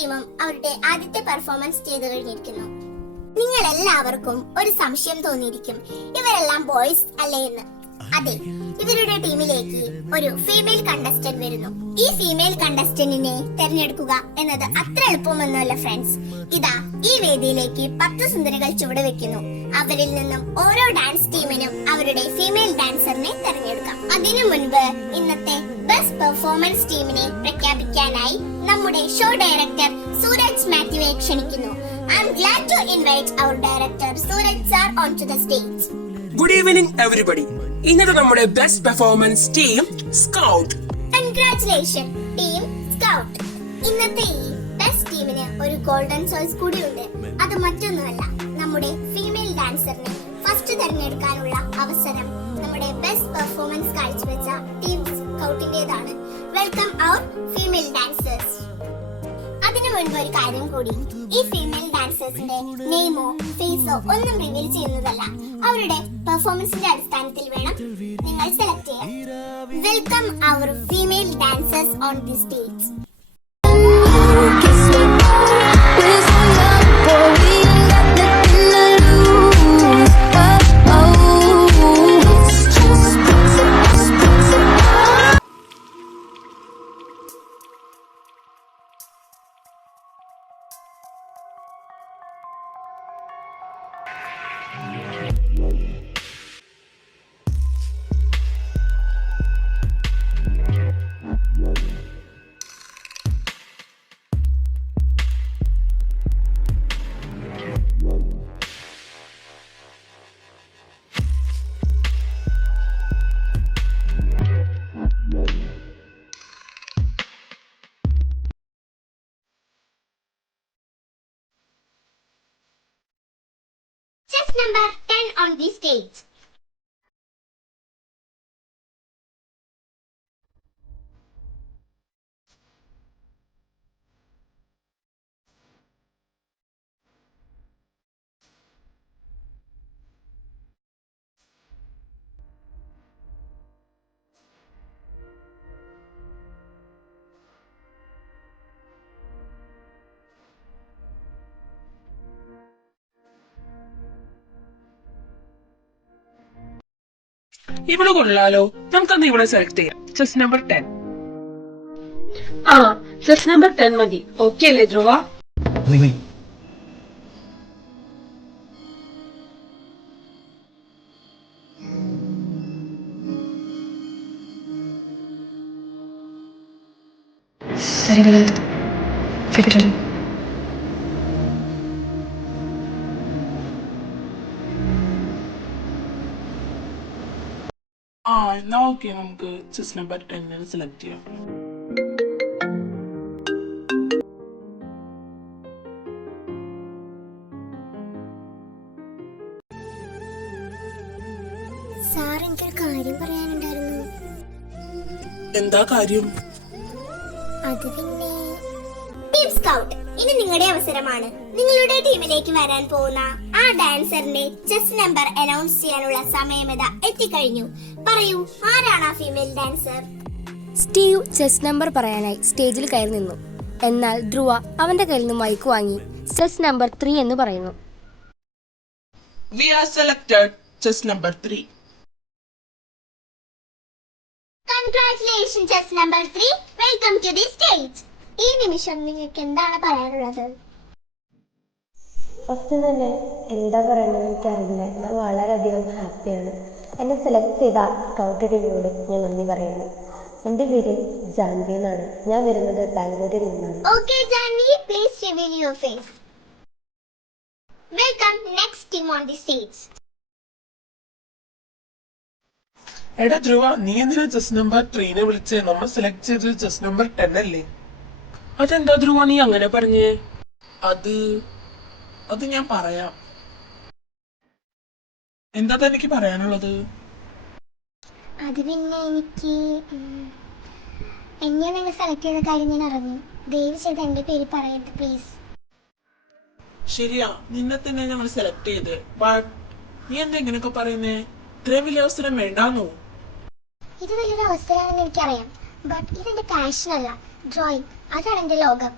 ടീമും അവരുടെ ആദ്യത്തെ പെർഫോമൻസ് ചെയ്തു കഴിഞ്ഞിരിക്കുന്നു. നിങ്ങൾ എല്ലാവർക്കും ഒരു സംശയം തോന്നിയിരിക്കും, ഇവരെല്ലാം ബോയ്സ് അല്ലേ എന്ന്. അതെ, ഇവരുടെ ടീമിലേക്ക് ഒരു ഫീമെയിൽ കണ്ടസ്റ്റന്റ് വരുന്നു. ഈ ഫീമെയിൽ കണ്ടസ്റ്റന്റിനെ തെരഞ്ഞെടുക്കുക എന്നത് അത്ര എളുപ്പമൊന്നുമല്ല ഫ്രണ്ട്സ്. ഇതാ ഈ വേദിയിലേക്ക് 10 സുന്ദരികൾ ചുവടുവെക്കുന്നു. അവരിൽ നിന്നും ഓരോ ഡാൻസ് ടീമിനും അവരുടെ ഫീമെയിൽ ഡാൻസറിനെ തെരഞ്ഞെടുക്കാം. അതിനു മുൻപ് ഇന്നത്തെ ബെസ്റ്റ് പെർഫോമൻസ് ടീമിനെ പ്രഖ്യാപിക്കാനായി നമ്മുടെ ഷോ ഡയറക്ടർ സൂരജ് മാത്യുവെ ക്ഷണിക്കുന്നു. I am glad to invite our director Suraj sir onto the stage. Good evening everybody. ഇന്നത്തെ നമ്മുടെ best performance team scout. Congratulations team scout. ഇന്നത്തെ ഈ ബെസ്റ്റ് ടീമിന് ഒരു ഗോൾഡൻ ചോയ്സ് കൂടിയുണ്ട്. അത് മറ്റൊന്നുമല്ല, നമ്മുടെ ഫീമെയിൽ ഡാൻസറിനെ ഫസ്റ്റ് തിരഞ്ഞെടുക്കാനുള്ള അവസരം നമ്മുടെ ബെസ്റ്റ് പെർഫോമൻസ് കാഴ്ചവെച്ച ടീം സ്കൗട്ടിന്റേതാണ്. Welcome our female dancers. അതിനു മുൻപ് ഒരു കാര്യം കൂടി, ഈ ഫീമെയിൽ ഡാൻസേഴ്സിന്റെ നെയിമോ ഫേസോ ഒന്നും റിവീൽ ചെയ്യുന്നതല്ല. അവരുടെ പെർഫോമൻസിന്റെ അടിസ്ഥാനത്തിൽ വേണം നിങ്ങൾ സെലക്ട് ചെയ്യാൻ. Welcome our female dancers on the stage. Chess number 10 on the stage. ഇവിടെ കൊള്ളാലോ, നമുക്കന്ന് ഇവിടെ സെലക്ട് ചെയ്യാം. Chess number 10. ചെസ് നമ്പർ 10 മതി. ഓക്കെ അല്ലേ ധ്രുവ? എന്നാ ഓക്കെ, നമുക്ക് ചെസ് നമ്പർ 10 സെലക്ട് ചെയ്യാം. സാർ, എനിക്കൊരു കാര്യം പറയാനുണ്ടായിരുന്നു. എന്താ കാര്യം? അത് പിന്നെ ടീം സ്കൗട്ട്, ഇനി നിങ്ങളുടെ അവസരമാണ്. നിങ്ങളുടെ ടീമിലേക്ക് വരാൻ പോകുന്ന ആ ഡാൻസറിന്റെ ചെസ് നമ്പർ അനൗൺസ് ചെയ്യാനുള്ള സമയമിതാ എത്തിക്കഴിഞ്ഞു. പറയൂ, ആരാണ് ആ female dancer? Steve chest number പറയാനായി സ്റ്റേജിൽ കയറി നിന്നു. എന്നാൽ ധ്രുവ അവന്റെ കയ്യിൽ നിന്ന് മൈക്ക് വാങ്ങി ചെസ് നമ്പർ 3 എന്ന് പറയുന്നു. We are selected chess number 3. Congratulations chess number 3. Welcome to the stage. ഈ നിമിഷം നിങ്ങൾക്ക് എന്താണ് പറയാനുള്ളത്? ഫസ്റ്റ് തന്നെ എന്താ പറയണമെന്ന് എനിക്കറിയില്ല. ഞാൻ വളരെയധികം ഹാപ്പിയാണ്. എന്നെ സെലക്ട് ചെയ്ത സ്കൗട്ട് ടീമിനോട് ഞാൻ നന്ദി പറയുന്നു. എൻ്റെ പേര് ജാൻവി എന്നാണ്. ഞാൻ വരുന്നത് ബാംഗ്ലൂരിൽ നിന്നാണ്. Okay Janvi, please reveal your face. Welcome next team on the stage. എടാ ധ്രുവ, നീ എന്തിനാ ചെസ് നമ്പർ 3 വിളിച്ചേ? നമ്മൾ സെലക്ട് ചെയ്തത് ചെസ് നമ്പർ 10 അല്ലേ? അതെന്താ ധ്രുവ നീ അങ്ങനെ പറഞ്ഞേ? അത് ഞാൻ പറയാം. എന്താ എനിക്ക് പറയാനുള്ളത്? അത് പിന്നെ എനിക്ക് എന്നെ നിങ്ങൾ സെലക്ട് ചെയ്ത കാര്യം ഞാൻ അറിഞ്ഞു. ദയവ് ചെയ്ത് എൻ്റെ പേര് പറയരുത് പ്ലീസ്. ശരിയാ, നിന്നെ തന്നെ ഞങ്ങൾ സെലക്ട് ചെയ്ത്. ബട്ട് നീ എന്താ ഇങ്ങനെയൊക്കെ പറയുന്നേ? ഇത്രയും വലിയ അവസരം വേണ്ടാന്നോ? ഇത് വലിയൊരു അവസരമാണെന്ന് എനിക്കറിയാം. ബട്ട് ഇതെന്റെ പാഷൻ അല്ല, ഡ്രോയിങ്. അതാണ് എൻ്റെ ലോകം.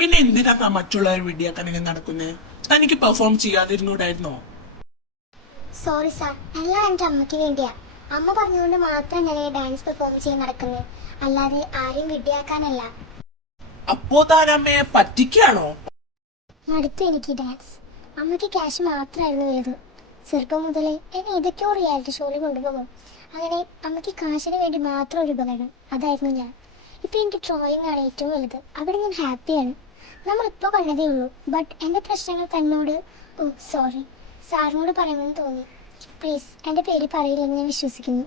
പിന്നെ എന്തിനാ മറ്റുള്ളവർ വിഡിയാക്കാൻ ഇങ്ങനെ നടക്കുന്നത്? തനിക്ക് പെർഫോം ചെയ്യാതിരുന്നൂടായിരുന്നോ? സോറി സാർ, എല്ലാം എൻ്റെ അമ്മയ്ക്ക് വേണ്ടിയാ. അമ്മ പറഞ്ഞുകൊണ്ട് മാത്രം ഞാൻ ഈ ഡാൻസ് പെർഫോം ചെയ്യാൻ നടക്കുന്നത്, അല്ലാതെ ആരെയും വിഡ്ഢിയാക്കാനല്ല. അപ്പോ താൻ അമ്മയെ പറ്റിക്കാണോ? അടുത്ത് എനിക്ക് ഡാൻസ്. അമ്മയ്ക്ക് ക്യാഷ് മാത്രമായിരുന്നു വലുത്. ചെറുപ്പം മുതലേ എന്നെ ഏതൊക്കെയോ റിയാലിറ്റി ഷോയിൽ കൊണ്ടുപോകും. അങ്ങനെ അമ്മയ്ക്ക് കാശിന് വേണ്ടി മാത്രം ഒരു ഉപകരണം, അതായിരുന്നു ഞാൻ. ഇപ്പം എനിക്ക് ഡ്രോയിങ് ആണ് ഏറ്റവും വലുത്. അവിടെ ഞാൻ ഹാപ്പിയാണ്. നമ്മളിപ്പോൾ കണ്ടതേ ഉള്ളൂ. ബട്ട് എൻ്റെ പ്രശ്നങ്ങൾ തന്നോട്, സോറി, സാറിനോട് പറയുമെന്ന് തോന്നി. പ്ലീസ് എൻ്റെ പേര് പറയില്ലെന്ന് ഞാൻ വിശ്വസിക്കുന്നു.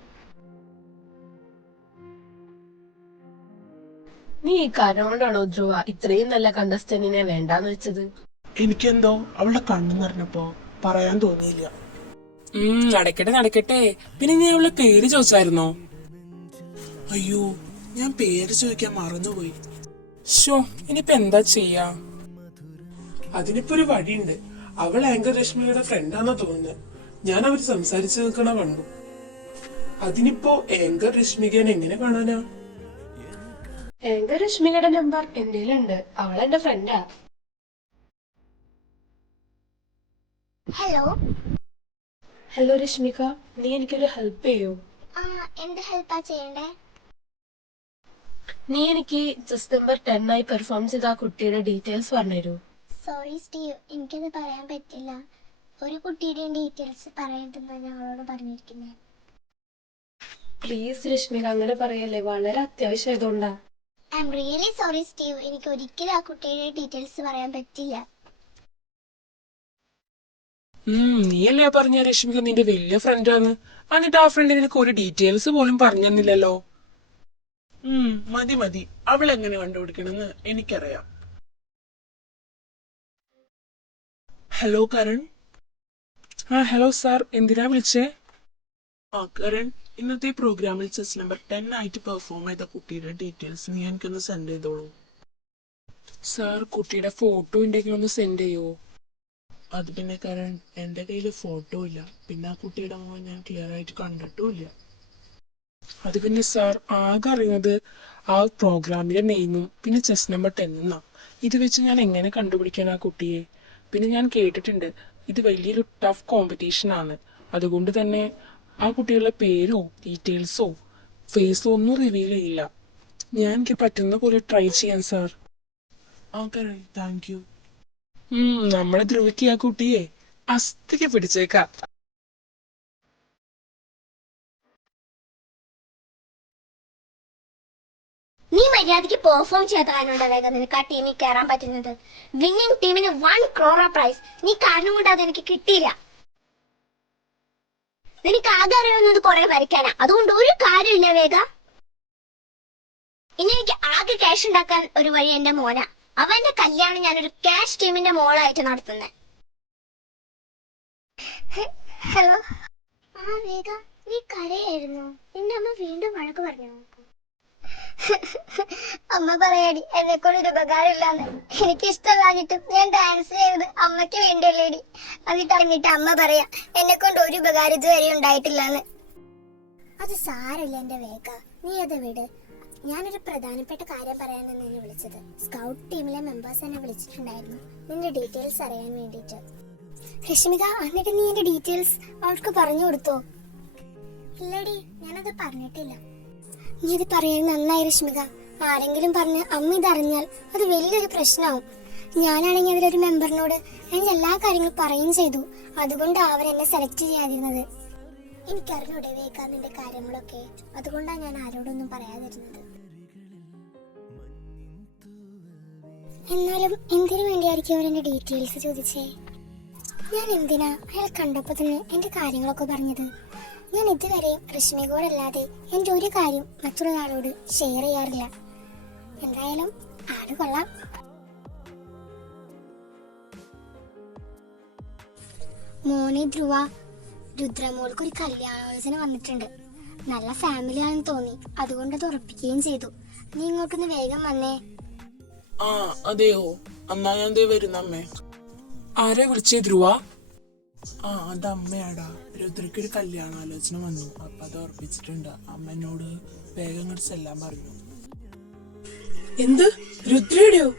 നീ ഈ കാരണം കൊണ്ടാണോ ധ്രുവ ഇത്രയും നല്ല കണ്ടസ്റ്റന്റിനെ വേണ്ടാന്ന് വെച്ചത്? എനിക്കെന്തോ അവളുടെ കണ്ണു നിറഞ്ഞപ്പോ പറയാൻ തോന്നിയില്ല. നടക്കട്ടെ. പിന്നെ നീ അവളുടെ പേര് ചോദിച്ചായിരുന്നോ? അയ്യോ, ഞാൻ പേര് ചോദിക്കാൻ മറന്നുപോയി. ഷോ, ഇനിയിപ്പോ എന്താ ചെയ്യാ? അതിനിപ്പോ ഒരു വഴിയുണ്ട്. അവൾ ആങ്കർ രശ്മിയുടെ ഫ്രണ്ടാന്നാ തോന്നുന്നത്. ഞാൻ അവര് സംസാരിച്ചു നിൽക്കണ കണ്ടു. അതിനിപ്പോ ആങ്കർ രശ്മികനെ എങ്ങനെ കാണാനാ? എന്റെ രശ്മികയുടെ നമ്പർ എന്റെയിലുണ്ട്. അവളെന്റെ ഫ്രണ്ടാ. ഹലോ രശ്മിക, നീ എനിക്കൊരു ഹെൽപ്പ് ചെയ്യൂ? എന്ത് ഹെൽപ്പാ ചെയ്യണ്ടേ? നീ എനിക്ക് ജസ്റ്റ് നമ്പർ 10 ആയി പെർഫോം ചെയ്ത ആ കുട്ടിയുടെ ഡീറ്റെയിൽസ് പറഞ്ഞുതരൂ? സോറി സ്റ്റീവ്, എനിക്കത് പറയാൻ പറ്റില്ല. ഒരു കുട്ടിയുടെയും ഡീറ്റെയിൽസ് പറയരുതെന്നാണ് ഞങ്ങളോട് പറഞ്ഞിരിക്കുന്നത്. പ്ലീസ് രശ്മിക, അങ്ങനെ പറയല്ലേ, വളരെ അത്യാവശ്യമായതുകൊണ്ടാ. I am really sorry Steve, എനിക്ക് ഒരിക്കലും ആ കുട്ടിയുടെ ഡീറ്റെയിൽസ് പറയാൻ പറ്റില്ല. നീയല്ലേ പറഞ്ഞ രശ്മിക നിന്റെ വലിയ ഫ്രണ്ടാന്ന്. എന്നിട്ട് ആ ഫ്രണ്ട് നിനക്ക് ഒരു ഡീറ്റെയിൽസ് പോലും പറഞ്ഞു തന്നില്ലല്ലോ. മതി, അവൾ എങ്ങനെ കണ്ടുപിടിക്കണമെന്ന് എനിക്കറിയാം. ഹലോ കരൺ. ഹലോ സാർ, എന്തിനാ വിളിച്ചേ? കരൺ, ഇന്നത്തെ പ്രോഗ്രാമിൽ ചെസ് നമ്പർ 10 ആയിട്ട് പെർഫോം ചെയ്ത കുട്ടിയുടെ ഡീറ്റെയിൽസ് നീ എനിക്കൊന്ന് സെൻഡ് ചെയ്തോളൂ. സാർ, കുട്ടിയുടെ ഫോട്ടോ ഉണ്ടെങ്കിൽ ഒന്ന് സെൻഡ് ചെയ്യുമോ? അത് പിന്നെ കരൺ, എൻ്റെ കയ്യിൽ ഫോട്ടോ ഇല്ല. പിന്നെ ആ കുട്ടിയുടെ മുഖം ഞാൻ ക്ലിയർ ആയിട്ട് കണ്ടിട്ടുമില്ല. അത് പിന്നെ സാർ, ആകെ അറിയുന്നത് ആ പ്രോഗ്രാമിന്റെ നെയിമും പിന്നെ ചെസ് നമ്പർ 10 എന്നാ. ഇത് വെച്ച് ഞാൻ എങ്ങനെ കണ്ടുപിടിക്കാൻ ആ കുട്ടിയെ? പിന്നെ ഞാൻ കേട്ടിട്ടുണ്ട് ഇത് വലിയൊരു ടഫ് കോമ്പറ്റീഷൻ ആണ്. അതുകൊണ്ട് തന്നെ ആ കുട്ടികളുടെ പേരോ ഡീറ്റെയിൽസോ ഫേസോ ഒന്നും റിവീൽ ചെയ്യില്ല. ഞാൻ എനിക്ക് പറ്റുന്ന പോലെ ട്രൈ ചെയ്യാം സാർ. Thank you. നമ്മളെ ധ്രുവയ്ക്ക് ആ കുട്ടിയെ അസ്ഥിക്ക് പിടിച്ചേക്കാം. നീ മര്യാദയ്ക്ക് പെർഫോം ചെയ്താലോണ്ടാ വേഗം നിനക്ക് ആ ടീമിൽ കയറാൻ പറ്റുന്നത്. വിന്നിംഗ് ടീമിന് 1 crore പ്രൈസ്. നീ കാരണം കൊണ്ട് അത് എനിക്ക് കിട്ടിയില്ല. നിനക്ക് ആകെ അറിയുന്നത് കുറെ വരയ്ക്കാനാ. അതുകൊണ്ട് ഒരു കാര്യമില്ല വേഗ. ഇനി എനിക്ക് ആകെ ക്യാഷ് ഉണ്ടാക്കാൻ ഒരു വഴി എന്റെ മോനാ. അവന്റെ കല്യാണം ഞാനൊരു ക്യാഷ് ടീമിന്റെ മോളായിട്ട് നടത്തുന്നത്. ഹലോ. വേഗ, നീ കരയായിരുന്നു. നിന്റെ അമ്മ വീണ്ടും വഴക്ക് പറഞ്ഞു? അമ്മ പറയാടി എന്നെ കൊണ്ടൊരു ഉപകാരമില്ലാന്ന്. എനിക്ക് ഇഷ്ടമാഞ്ഞിട്ടും ഞാൻ ഡാൻസ് ചെയ്തത് അമ്മയ്ക്ക് വേണ്ടിയല്ലേടി. എന്നിട്ട് അമ്മ പറയാ എന്നെ കൊണ്ട് ഒരു ഉപകാരം ഇതുവരെ ഉണ്ടായിട്ടില്ലാന്ന്. അത് സാരമില്ല എന്റെ വേഗ, നീ അത് വിട്. ഞാനൊരു പ്രധാനപ്പെട്ട കാര്യം പറയാനാണ് എന്നെ വിളിച്ചത്. സ്കൗട്ട് ടീമിലെ മെമ്പേഴ്സ് എന്നെ വിളിച്ചിട്ടുണ്ടായിരുന്നു നിന്റെ ഡീറ്റെയിൽസ് അറിയാൻ വേണ്ടിയിട്ട്. രശ്മിക, എന്നിട്ട് നീ എന്റെ ഡീറ്റെയിൽസ് അവൾക്ക് പറഞ്ഞു കൊടുത്തോ? ഇല്ലടി, ഞാനത് പറഞ്ഞിട്ടില്ല. നീ ഇത് പറയാൻ നന്നായി രശ്മിക. ആരെങ്കിലും പറഞ്ഞ് അമ്മ ഇതറിഞ്ഞാൽ അത് വലിയൊരു പ്രശ്നമാവും. ഞാനാണെങ്കിൽ അതിലൊരു മെമ്പറിനോട് ഞാൻ എല്ലാ കാര്യങ്ങളും പറയുകയും ചെയ്തു. അതുകൊണ്ട് അവരെന്നെ സെലക്ട് ചെയ്യാതിരുന്നത്. എനിക്കറിഞ്ഞൂടെ വേഗം നിന്റെ കാര്യങ്ങളൊക്കെ. അതുകൊണ്ടാണ് ഞാൻ ആരോടൊന്നും പറയാതിരുന്നത്. എന്നാലും എന്തിനു വേണ്ടിയായിരിക്കും അവരെന്റെ ഡീറ്റെയിൽസ് ചോദിച്ചേ? ഞാൻ എന്തിനാ അയാൾ കണ്ടപ്പോ തന്നെ എന്റെ കാര്യങ്ങളൊക്കെ പറഞ്ഞത്? ഞാൻ ഇതുവരെ രശ്മികയോടല്ലാതെ എൻ്റെ ഒരു കാര്യം മറ്റൊരാളോട് ഷെയർ ചെയ്യാറില്ല. എന്തായാലും ആട് കൊള്ളാം. മോനെ ധ്രുവ, രുദ്രമോൾക്ക് ഒരു കല്യാണാലോചന വന്നിട്ടുണ്ട്. നല്ല ഫാമിലി ആണെന്ന് തോന്നി. അതുകൊണ്ട് അത് ഉറപ്പിക്കുകയും ചെയ്തു. നീ ഇങ്ങോട്ടൊന്ന് വേഗം വന്നേ. അതെയോ? എന്നാ ഞാൻ വരുന്നമ്മേ. ആരെ വിളിച്ചേ ധ്രുവ? അത് അമ്മയാടാ. രുദ്രയ്ക്കൊരു കല്യാണാലോചന വന്നു. അപ്പൊ അത് ഉറപ്പിച്ചിട്ടുണ്ട്. അമ്മനോട് വേഗം ചെല്ലാൻ പറഞ്ഞു. എന്ത്? രുദ്രയുടെയോ?